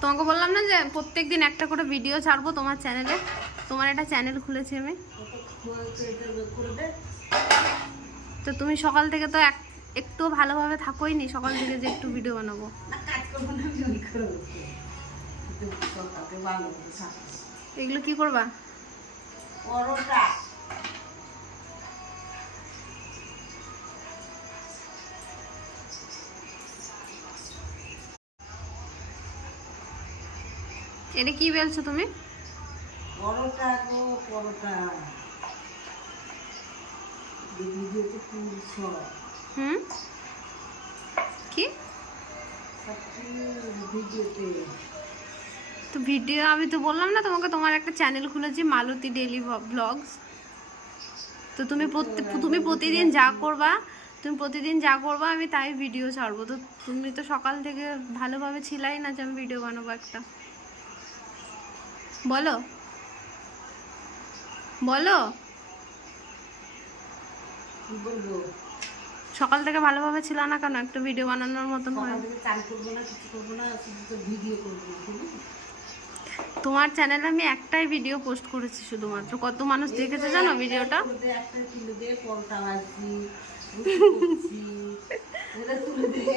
তোমাকে বললাম না যে প্রত্যেকদিন একটা করে ভিডিও ছাড়বো তোমার চ্যানেলে। তোমার একটা চ্যানেল খুলেছি আমি। তো তুমি সকাল থেকে তো একটু ভালোভাবে থাকোই নি, সকাল থেকে যে একটু ভিডিও বানাবো। এগুলো কি করবা? পরোটা। এটা কি বলছো তুমি? পরোটা গো পরোটা। ভিডিওতে তুলছো? কি ভিডিওতে? তো ভিডিও আমি তো বললাম না তোমাকে, তোমার একটা চ্যানেল খুলেছি মালতী ডেইলি ব্লগস। তো তুমি প্রতিদিন যা করবা, আমি তাই ভিডিও ছাড়বো। তো তুমি তো সকাল থেকে ভালোভাবে ছিলাই না যে আমি ভিডিও বানাবো একটা। বলো বলো, কি বলবো? সকাল থেকে ভালোভাবে ছিল না কেন? একটা ভিডিও বানানোর মতন হয়। সকাল থেকে চান করবো না, কিছু করবো না, শুধু তো ভিডিও করবো। তোমার চ্যানেলে আমি একটাই ভিডিও পোস্ট করেছি শুধুমাত্র, কত মানুষ দেখেছে জানো ভিডিওটা? একটা তুলে দিয়ে পরোটা ভাজছি, রুটি করছি, তুলে দিয়ে